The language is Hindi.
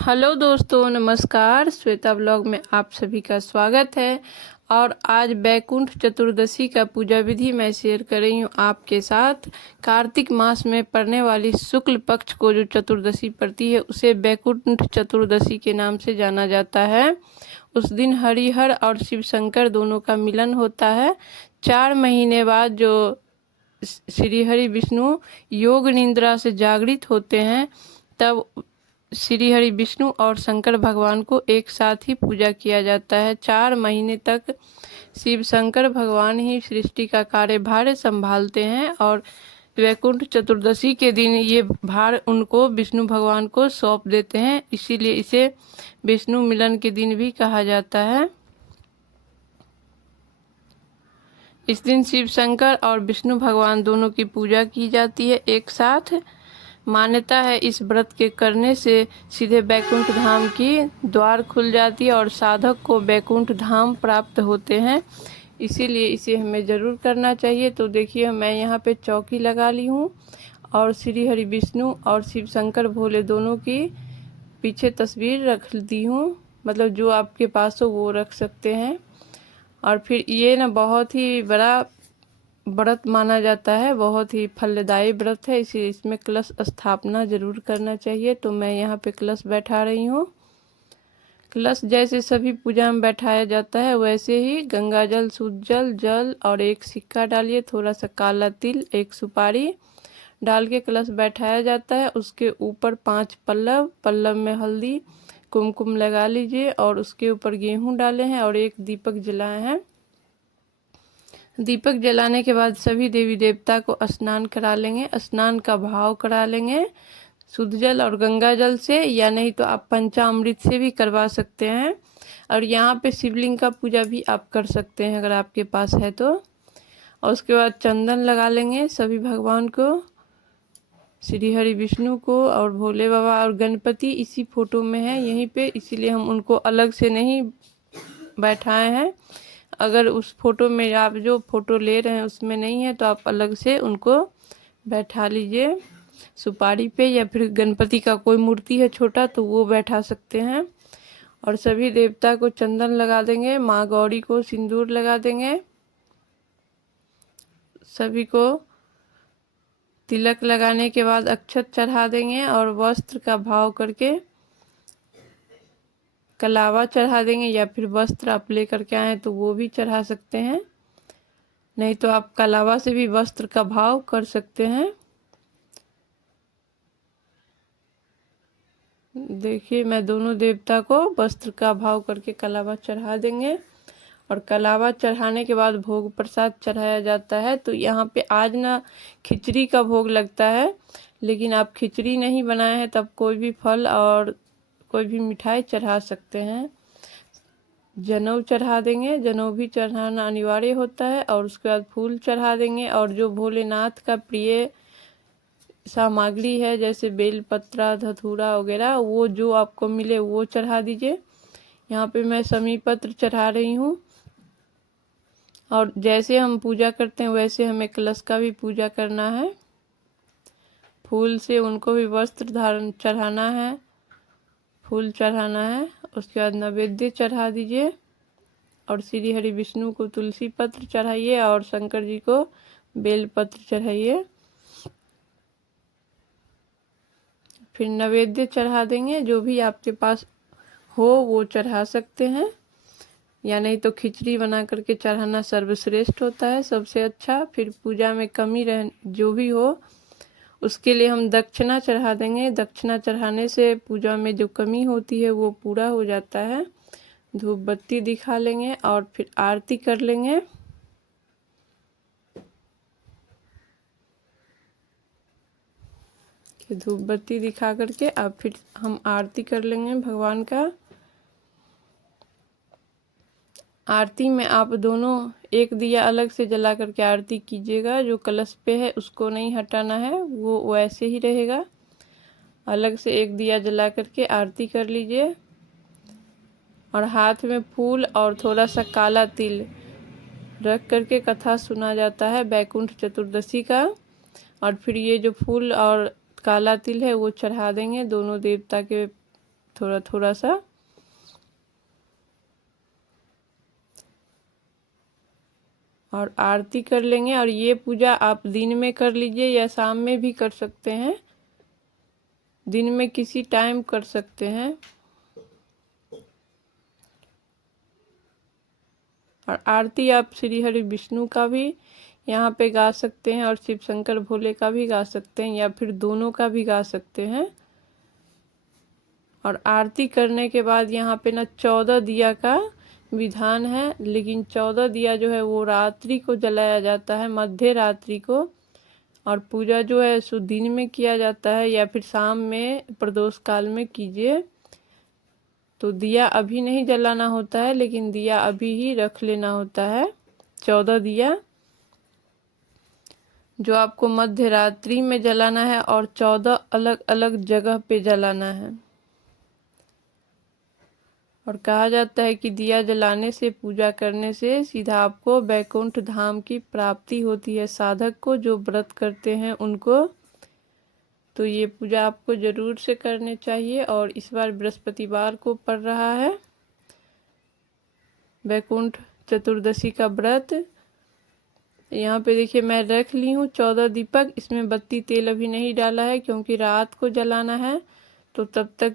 हेलो दोस्तों, नमस्कार। श्वेता ब्लॉग में आप सभी का स्वागत है। और आज बैकुंठ चतुर्दशी का पूजा विधि मैं शेयर कर रही हूँ आपके साथ। कार्तिक मास में पड़ने वाली शुक्ल पक्ष को जो चतुर्दशी पड़ती है उसे बैकुंठ चतुर्दशी के नाम से जाना जाता है। उस दिन हरिहर और शिव शंकर दोनों का मिलन होता है। 4 महीने बाद जो श्री हरि विष्णु योग निद्रा से जागृत होते हैं, तब श्री हरि विष्णु और शंकर भगवान को एक साथ ही पूजा किया जाता है। 4 महीने तक शिव शंकर भगवान ही सृष्टि का कार्यभार संभालते हैं और वैकुंठ चतुर्दशी के दिन ये भार उनको विष्णु भगवान को सौंप देते हैं। इसीलिए इसे विष्णु मिलन के दिन भी कहा जाता है। इस दिन शिव शंकर और विष्णु भगवान दोनों की पूजा की जाती है एक साथ। मान्यता है इस व्रत के करने से सीधे बैकुंठ धाम की द्वार खुल जाती है और साधक को बैकुंठ धाम प्राप्त होते हैं। इसीलिए इसे हमें ज़रूर करना चाहिए। तो देखिए, मैं यहाँ पे चौकी लगा ली हूँ और श्री हरि विष्णु और शिव शंकर भोले दोनों की पीछे तस्वीर रख दी हूँ। मतलब जो आपके पास हो वो रख सकते हैं। और फिर ये ना बहुत ही बड़ा व्रत माना जाता है, बहुत ही फलदायी व्रत है, इसी इसमें कलश स्थापना जरूर करना चाहिए। तो मैं यहाँ पे कलश बैठा रही हूँ। कलश जैसे सभी पूजा में बैठाया जाता है वैसे ही गंगा जल, शुद्ध जल, जल और एक सिक्का डालिए, थोड़ा सा काला तिल, एक सुपारी डाल के कलश बैठाया जाता है। उसके ऊपर 5 पल्लव, पल्लव में हल्दी कुमकुम लगा लीजिए और उसके ऊपर गेहूँ डाले हैं और एक दीपक जलाए हैं। दीपक जलाने के बाद सभी देवी देवता को स्नान करा लेंगे। स्नान का भाव करा लेंगे शुद्ध जल और गंगा जल से, या नहीं तो आप पंचामृत से भी करवा सकते हैं। और यहाँ पे शिवलिंग का पूजा भी आप कर सकते हैं अगर आपके पास है तो। और उसके बाद चंदन लगा लेंगे सभी भगवान को, श्री हरि विष्णु को और भोले बाबा और गणपति इसी फोटो में है यहीं पे, इसीलिए हम उनको अलग से नहीं बैठाए हैं। अगर उस फोटो में आप जो फोटो ले रहे हैं उसमें नहीं है तो आप अलग से उनको बैठा लीजिए सुपारी पे, या फिर गणपति का कोई मूर्ति है छोटा तो वो बैठा सकते हैं। और सभी देवता को चंदन लगा देंगे, माँ गौरी को सिंदूर लगा देंगे, सभी को तिलक लगाने के बाद अक्षत चढ़ा देंगे और वस्त्र का भाव करके कलावा चढ़ा देंगे, या फिर वस्त्र आप लेकर के आए तो वो भी चढ़ा सकते हैं, नहीं तो आप कलावा से भी वस्त्र का भाव कर सकते हैं। देखिए, मैं दोनों देवता को वस्त्र का भाव करके कलावा चढ़ा देंगे। और कलावा चढ़ाने के बाद भोग प्रसाद चढ़ाया जाता है। तो यहाँ पे आज ना खिचड़ी का भोग लगता है, लेकिन आप खिचड़ी नहीं बनाए हैं तब कोई भी फल और कोई भी मिठाई चढ़ा सकते हैं। जनेऊ चढ़ा देंगे, जनेऊ भी चढ़ाना अनिवार्य होता है। और उसके बाद फूल चढ़ा देंगे और जो भोलेनाथ का प्रिय सामग्री है जैसे बेल पत्रा, धतूरा वगैरह, वो जो आपको मिले वो चढ़ा दीजिए। यहाँ पे मैं समी पत्र चढ़ा रही हूँ। और जैसे हम पूजा करते हैं वैसे हमें कलश का भी पूजा करना है। फूल से उनको भी वस्त्र धारण चढ़ाना है, फूल चढ़ाना है। उसके बाद नैवेद्य चढ़ा दीजिए और श्री हरि विष्णु को तुलसी पत्र चढ़ाइए और शंकर जी को बेल पत्र चढ़ाइए। फिर नैवेद्य चढ़ा देंगे, जो भी आपके पास हो वो चढ़ा सकते हैं, या नहीं तो खिचड़ी बना करके चढ़ाना सर्वश्रेष्ठ होता है, सबसे अच्छा। फिर पूजा में कमी रह जो भी हो उसके लिए हम दक्षिणा चढ़ा देंगे। दक्षिणा चढ़ाने से पूजा में जो कमी होती है वो पूरा हो जाता है। धूप बत्ती दिखा लेंगे और फिर आरती कर लेंगे। धूप बत्ती दिखा करके अब फिर हम आरती कर लेंगे भगवान का। आरती में आप दोनों एक दिया अलग से जला करके आरती कीजिएगा। जो कलश पे है उसको नहीं हटाना है, वो वैसे ही रहेगा। अलग से एक दिया जला करके आरती कर लीजिए। और हाथ में फूल और थोड़ा सा काला तिल रख करके कथा सुना जाता है बैकुंठ चतुर्दशी का। और फिर ये जो फूल और काला तिल है वो चढ़ा देंगे दोनों देवता के थोड़ा थोड़ा सा। और आरती कर लेंगे। और ये पूजा आप दिन में कर लीजिए या शाम में भी कर सकते हैं, दिन में किसी टाइम कर सकते हैं। और आरती आप श्री हरि विष्णु का भी यहाँ पे गा सकते हैं और शिव शंकर भोले का भी गा सकते हैं, या फिर दोनों का भी गा सकते हैं। और आरती करने के बाद यहाँ पे ना 14 दिया का विधान है, लेकिन 14 दिया जो है वो रात्रि को जलाया जाता है, मध्य रात्रि को। और पूजा जो है सो दिन में किया जाता है या फिर शाम में प्रदोष काल में कीजिए। तो दिया अभी नहीं जलाना होता है, लेकिन दिया अभी ही रख लेना होता है। 14 दिया जो आपको मध्य रात्रि में जलाना है और 14 अलग अलग जगह पे जलाना है। और कहा जाता है कि दिया जलाने से, पूजा करने से सीधा आपको बैकुंठ धाम की प्राप्ति होती है, साधक को, जो व्रत करते हैं उनको। तो ये पूजा आपको जरूर से करने चाहिए। और इस बार बृहस्पतिवार को पड़ रहा है बैकुंठ चतुर्दशी का व्रत। यहाँ पे देखिए मैं रख ली हूँ 14 दीपक। इसमें बत्ती तेल अभी नहीं डाला है क्योंकि रात को जलाना है, तो तब तक